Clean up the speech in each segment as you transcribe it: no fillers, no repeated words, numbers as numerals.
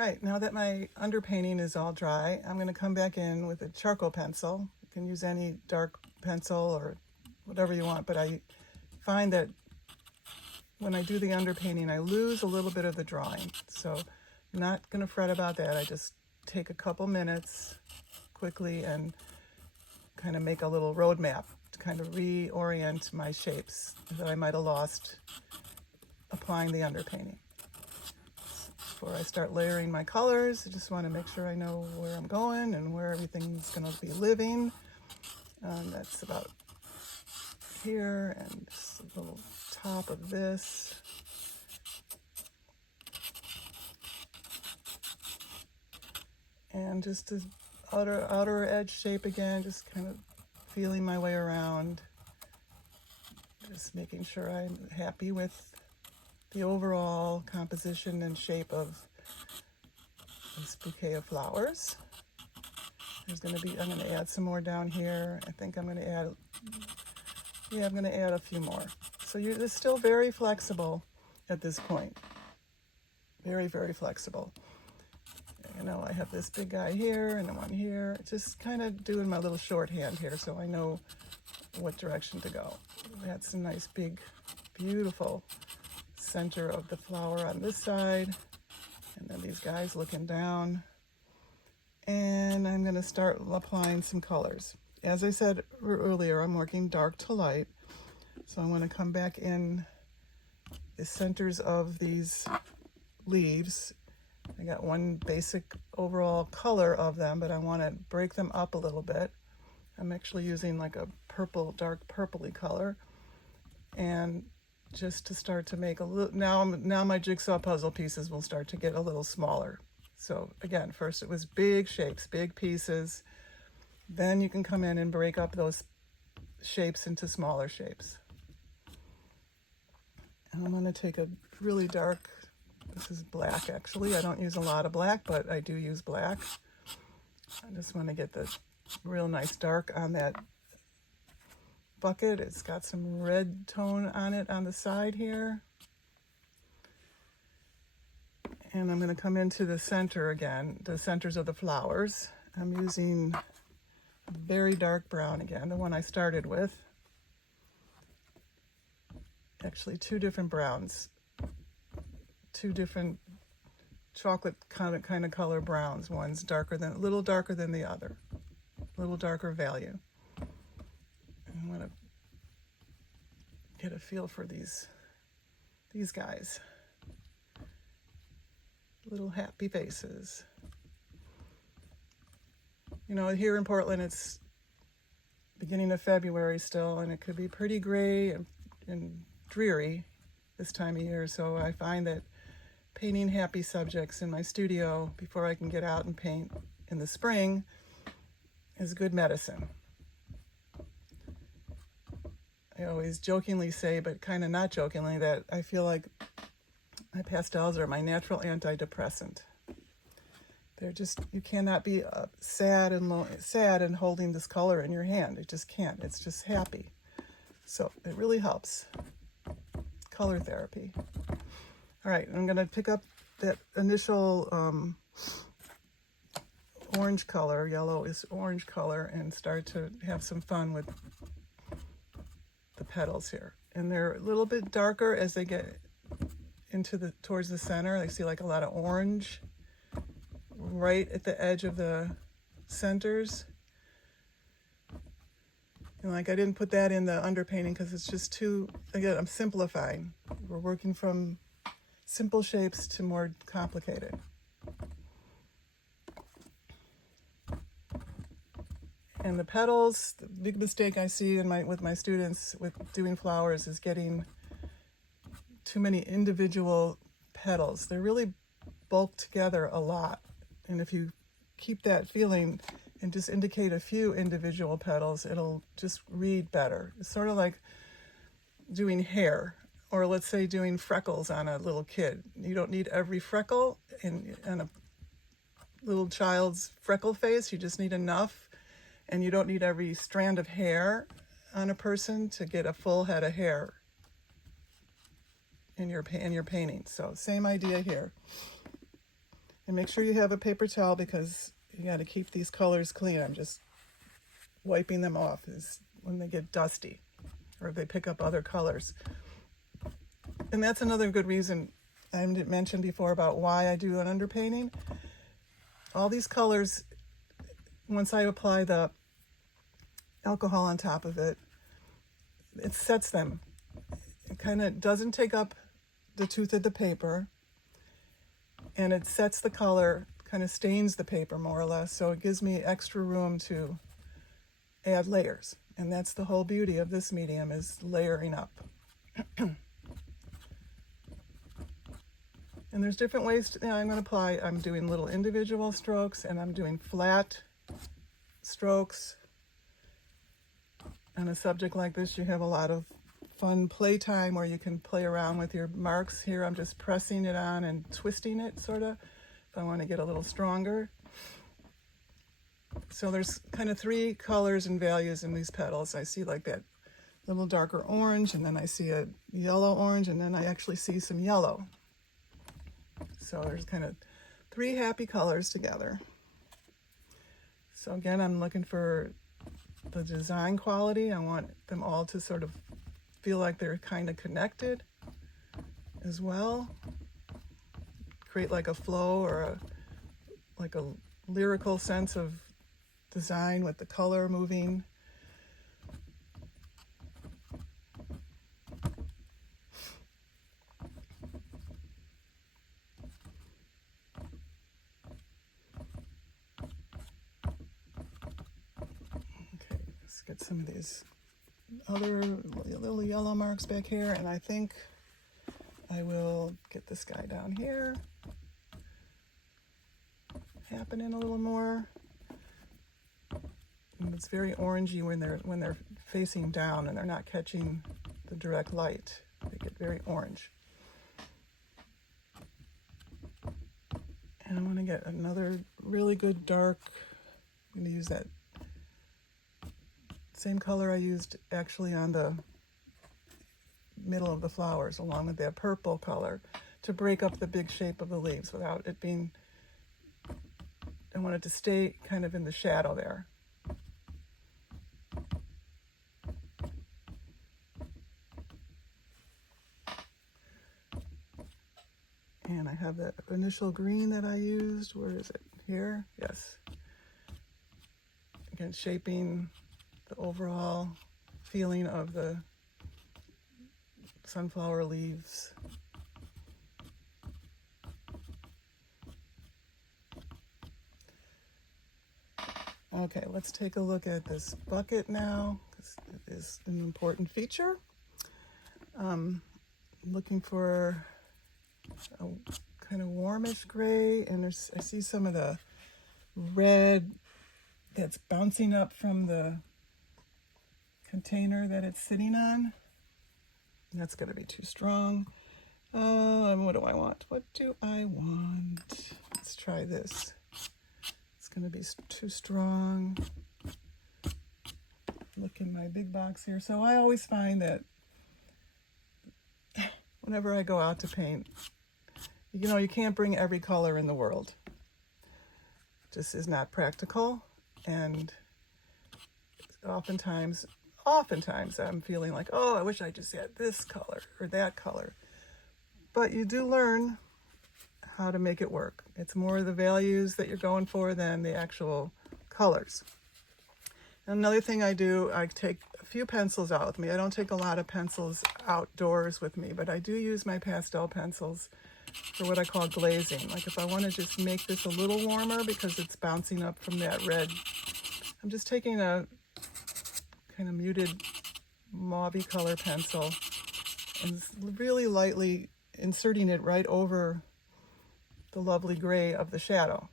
All right, now that my underpainting is all dry, I'm going to come back in with a charcoal pencil. You can use any dark pencil or whatever you want, but I find that when I do the underpainting, I lose a little bit of the drawing. So I'm not going to fret about that. I just take a couple minutes quickly and kind of make a little roadmap to kind of reorient my shapes that I might have lost applying the underpainting. Before I start layering my colors, I just want to make sure I know where I'm going and where everything's going to be living. That's about here, and just a little top of this. And just the outer edge shape again, just kind of feeling my way around. Just making sure I'm happy with the overall composition and shape of this bouquet of flowers. I'm going to add some more down here. I think I'm going to add, I'm going to add a few more. So it's still very flexible at this point. Very, very flexible. You know, I have this big guy here and one here. Just kind of doing my little shorthand here so I know what direction to go. That's a nice, big, beautiful center of the flower on this side. And then these guys looking down. And I'm going to start applying some colors. As I said earlier, I'm working dark to light. So I'm going to come back in the centers of these leaves. I got one basic overall color of them, but I want to break them up a little bit. I'm actually using like a purple, dark purpley color. And just to start to make a little, now my jigsaw puzzle pieces will start to get a little smaller. So again, first it was big shapes, big pieces. Then you can come in and break up those shapes into smaller shapes. And I'm going to take a really dark, this is black actually. I don't use a lot of black, but I do use black. I just want to get the real nice dark on that bucket. It's got some red tone on it on the side here. And I'm going to come into the center again, the centers of the flowers. I'm using very dark brown again, the one I started with. Actually, two different browns, two different chocolate kind of color browns. One's a little darker than the other, a little darker value. I want to get a feel for these guys. Little happy faces. You know, here in Portland, it's beginning of February still, and it could be pretty gray and dreary this time of year. So I find that painting happy subjects in my studio before I can get out and paint in the spring is good medicine. I always jokingly say, but kind of not jokingly, that I feel like my pastels are my natural antidepressant. They're just, you cannot be sad and holding this color in your hand. It just can't. It's just happy. So it really helps. Color therapy. All right, I'm going to pick up that initial orange color, yellow is orange color, and start to have some fun with the petals here. And they're a little bit darker as they get towards the center. I see like a lot of orange right at the edge of the centers. And like I didn't put that in the underpainting because it's just too, again, I'm simplifying. We're working from simple shapes to more complicated. And the petals, the big mistake I see with my students with doing flowers is getting too many individual petals. They're really bulked together a lot. And if you keep that feeling and just indicate a few individual petals, it'll just read better. It's sort of like doing hair, or let's say doing freckles on a little kid. You don't need every freckle in a little child's freckle face. You just need enough. And you don't need every strand of hair on a person to get a full head of hair in your painting. So same idea here. And make sure you have a paper towel because you got to keep these colors clean. I'm just wiping them off is when they get dusty or if they pick up other colors. And that's another good reason I didn't mention before about why I do an underpainting. All these colors, once I apply the alcohol on top of it, it sets them. It kind of doesn't take up the tooth of the paper, and it sets the color, kind of stains the paper more or less, so it gives me extra room to add layers. And that's the whole beauty of this medium, is layering up. And there's different ways I'm going to apply. I'm doing little individual strokes, and I'm doing flat strokes. On a subject like this, you have a lot of fun playtime where you can play around with your marks. Here I'm just pressing it on and twisting it, sort of, if I want to get a little stronger. So there's kind of three colors and values in these petals. I see like that little darker orange, and then I see a yellow orange, and then I actually see some yellow. So there's kind of three happy colors together. So again, I'm looking for the design quality. I want them all to sort of feel like they're kind of connected as well. Create like a flow or like a lyrical sense of design with the color moving. Okay, let's get some of these other little yellow marks back here, and I think I will get this guy down here happening a little more. And it's very orangey when they're facing down and they're not catching the direct light. They get very orange. And I want to get another really good dark. I'm going to use that same color I used actually on the middle of the flowers, along with that purple color, to break up the big shape of the leaves without it being, I want it to stay kind of in the shadow there. And I have that initial green that I used. Where is it? Here? Yes. Again, shaping the overall feeling of the sunflower leaves. Okay, let's take a look at this bucket now, because it is an important feature. Looking for a kind of warmish gray, and I see some of the red that's bouncing up from the container that it's sitting on. That's going to be too strong. What do I want? What do I want? Let's try this. It's going to be too strong. Look in my big box here. So I always find that whenever I go out to paint, you can't bring every color in the world. It just is not practical. And oftentimes I'm feeling like, oh, I wish I just had this color or that color. But you do learn how to make it work. It's more the values that you're going for than the actual colors. And another thing I do, I take a few pencils out with me. I don't take a lot of pencils outdoors with me, but I do use my pastel pencils for what I call glazing. Like if I want to just make this a little warmer because it's bouncing up from that red, I'm just taking a kind of muted mauve color pencil and really lightly inserting it right over the lovely gray of the shadow.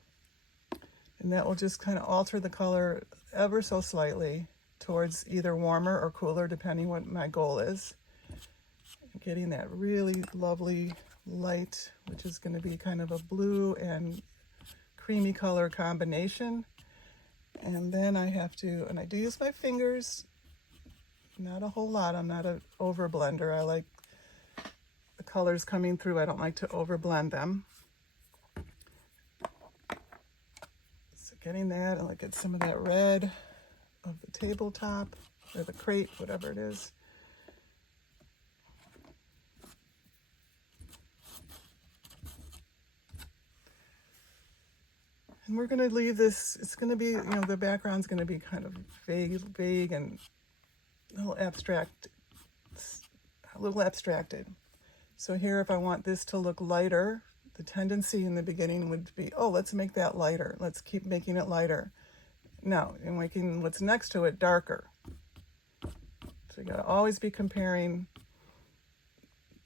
And that will just kind of alter the color ever so slightly towards either warmer or cooler, depending what my goal is. Getting that really lovely light, which is going to be kind of a blue and creamy color combination. And then I do use my fingers, not a whole lot. I'm not an over blender. I like the colors coming through. I don't like to over blend them. getting that, and look at some of that red of the tabletop or the crate, whatever it is. And we're going to leave this, it's going to be, the background's going to be kind of vague and a little abstracted. So here, if I want this to look lighter, the tendency in the beginning would be, oh, let's make that lighter. Let's keep making it lighter. No, and making what's next to it darker. So you got to always be comparing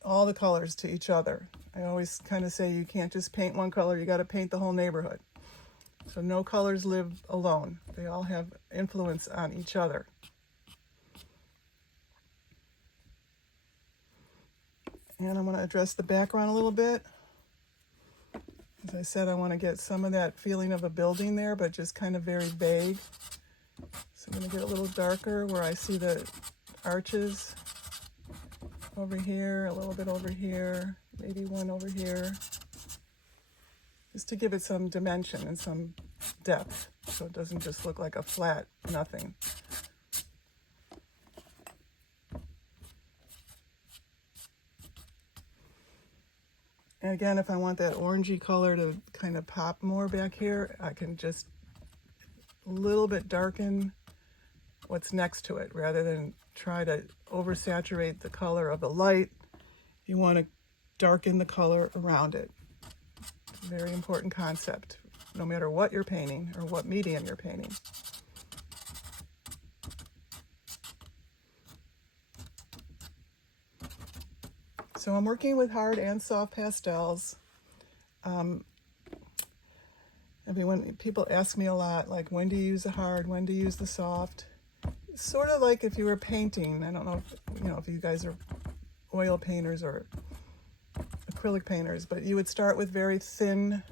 all the colors to each other. I always kind of say you can't just paint one color, you got to paint the whole neighborhood. So no colors live alone. They all have influence on each other. And I want to address the background a little bit. As I said, I want to get some of that feeling of a building there, but just kind of very vague. So I'm going to get a little darker where I see the arches over here, a little bit over here, maybe one over here, just to give it some dimension and some depth, so it doesn't just look like a flat nothing. And again, if I want that orangey color to kind of pop more back here, I can just a little bit darken what's next to it rather than try to oversaturate the color of the light. You want to darken the color around it. It's a very important concept, no matter what you're painting or what medium you're painting. So I'm working with hard and soft pastels. People ask me a lot, like, when do you use the hard, when do you use the soft? It's sort of like if you were painting. I don't know if you guys are oil painters or acrylic painters, but you would start with very thin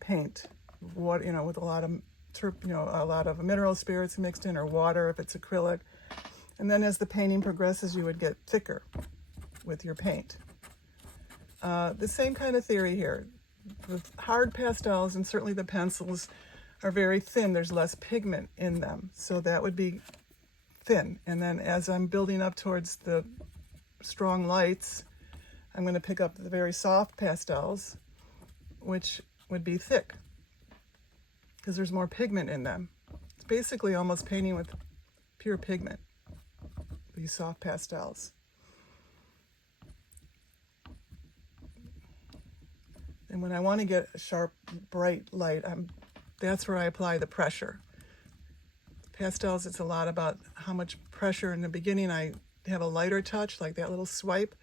paint, with a lot of mineral spirits mixed in, or water if it's acrylic. And then as the painting progresses, you would get thicker with your paint. The same kind of theory here. The hard pastels, and certainly the pencils, are very thin. There's less pigment in them, so that would be thin. And then as I'm building up towards the strong lights, I'm going to pick up the very soft pastels, which would be thick because there's more pigment in them. It's basically almost painting with pure pigment, these soft pastels. And when I want to get a sharp, bright light, that's where I apply the pressure. Pastels, it's a lot about how much pressure in the beginning. I have a lighter touch, like that little swipe.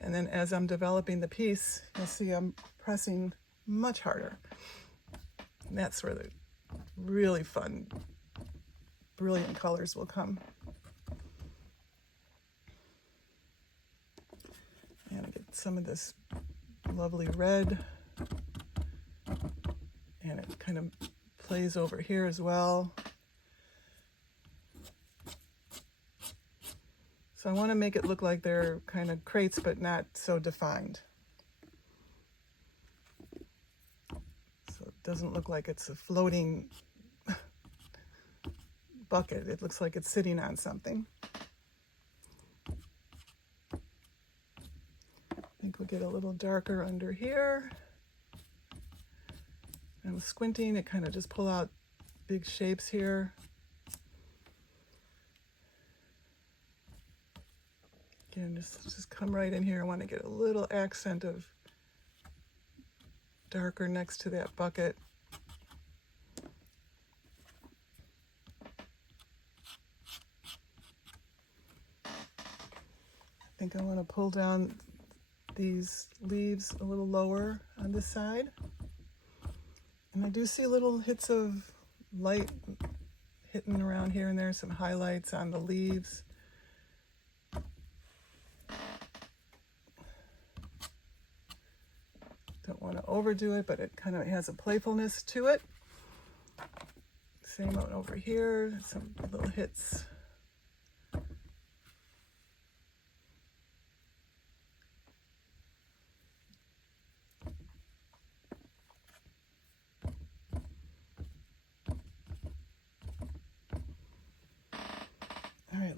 And then as I'm developing the piece, you'll see I'm pressing much harder. And that's where the really fun, brilliant colors will come. And I get some of this lovely red. And it kind of plays over here as well. So I want to make it look like they're kind of crates, but not so defined. So it doesn't look like it's a floating bucket. It looks like it's sitting on something. I think we'll get a little darker under here. I'm squinting to kind of just pull out big shapes here. Again, just come right in here. I want to get a little accent of darker next to that bucket. I think I want to pull down these leaves a little lower on this side. And I do see little hits of light hitting around here and there, some highlights on the leaves. Don't want to overdo it, but it kind of has a playfulness to it. Same one over here, some little hits.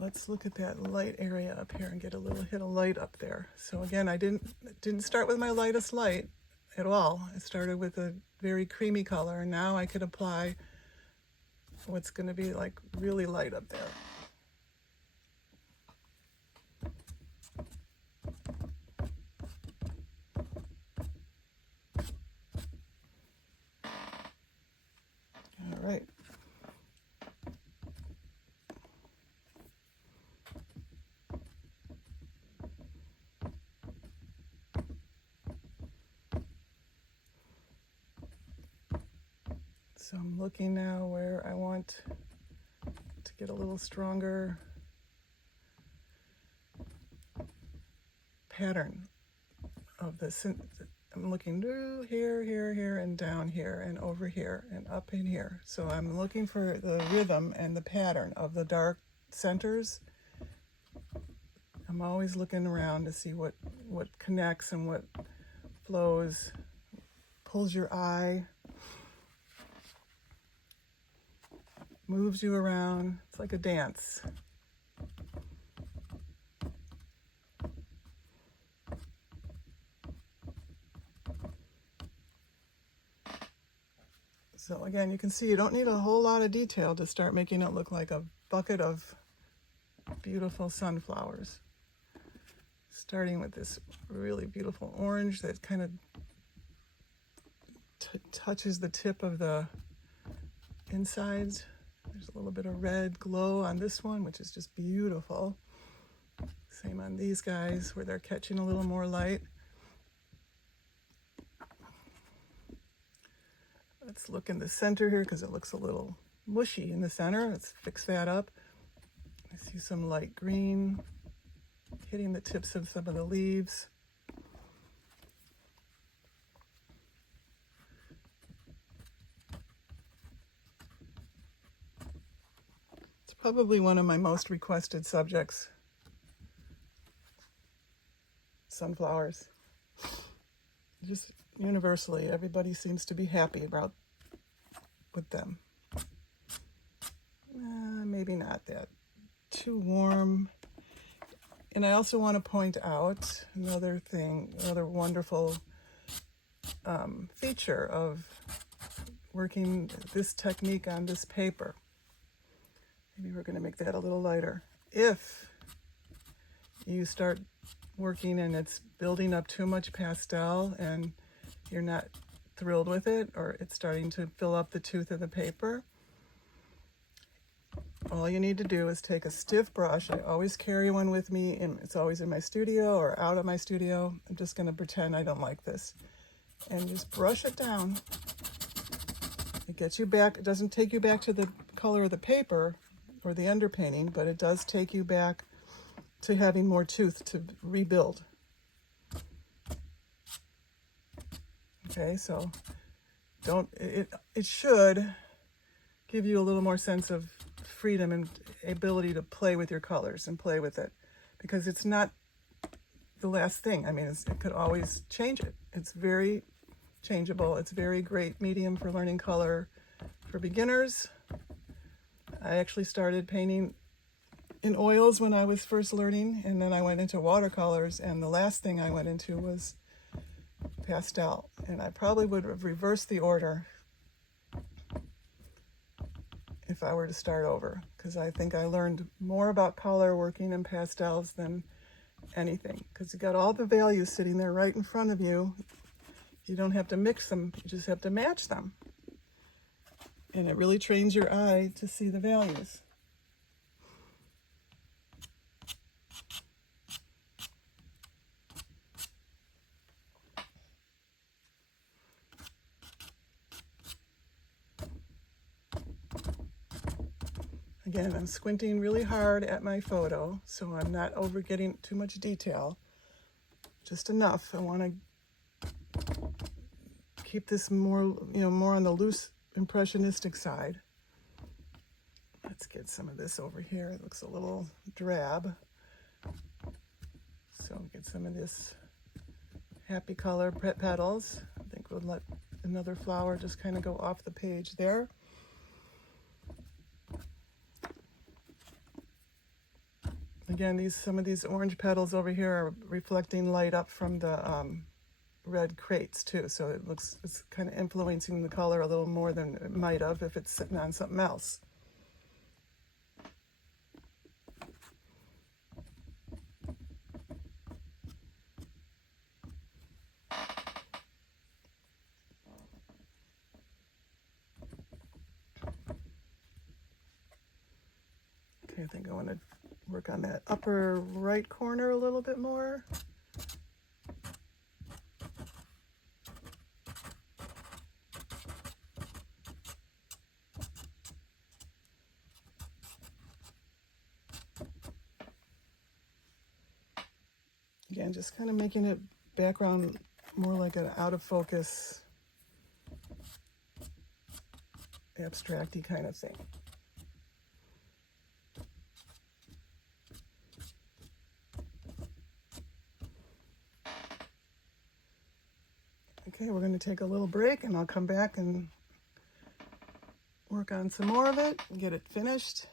let's look at that light area up here and get a little hit of light up there. So again, I didn't start with my lightest light at all. I started with a very creamy color, and now I could apply what's going to be like really light up there. All right. So I'm looking now where I want to get a little stronger pattern of this. I'm looking here, here, here, and down here, and over here, and up in here. So I'm looking for the rhythm and the pattern of the dark centers. I'm always looking around to see what connects and what flows, pulls your eye, moves you around. It's like a dance. So again, you can see you don't need a whole lot of detail to start making it look like a bucket of beautiful sunflowers. Starting with this really beautiful orange that kind of touches the tip of the insides. There's a little bit of red glow on this one, which is just beautiful. Same on these guys where they're catching a little more light. Let's look in the center here because it looks a little mushy in the center. Let's fix that up. I see some light green hitting the tips of some of the leaves. It's probably one of my most requested subjects. Sunflowers. Just universally, everybody seems to be happy about with them. Maybe not that too warm. And I also want to point out another thing, another wonderful feature of working this technique on this paper. Maybe we're going to make that a little lighter. If you start working and it's building up too much pastel and you're not thrilled with it, or it's starting to fill up the tooth of the paper, all you need to do is take a stiff brush. I always carry one with me, and it's always in my studio or out of my studio. I'm just going to pretend I don't like this. And just brush it down. It gets you back. It doesn't take you back to the color of the paper or the underpainting, but it does take you back to having more tooth to rebuild. Okay, so it should give you a little more sense of freedom and ability to play with your colors and play with it, because it's not the last thing. I mean, it could always change it. It's very changeable. It's a very great medium for learning color for beginners. I actually started painting in oils when I was first learning, and then I went into watercolors, and the last thing I went into was pastel. And I probably would have reversed the order if I were to start over, because I think I learned more about color working in pastels than anything, because you got all the values sitting there right in front of you. You don't have to mix them, you just have to match them. And it really trains your eye to see the values. Again, I'm squinting really hard at my photo, so I'm not over getting too much detail. Just enough. I want to keep this more, more on the loose impressionistic side. Let's get some of this over here. It looks a little drab. So get some of this happy color petals. I think we'll let another flower just kind of go off the page there. Again, some of these orange petals over here are reflecting light up from the red crates too, so it's kind of influencing the color a little more than it might have if it's sitting on something else. Okay, I think I want to work on that upper right corner a little bit more. Again, just kind of making it background more like an out of focus, abstract-y kind of thing. Okay, we're going to take a little break and I'll come back and work on some more of it and get it finished.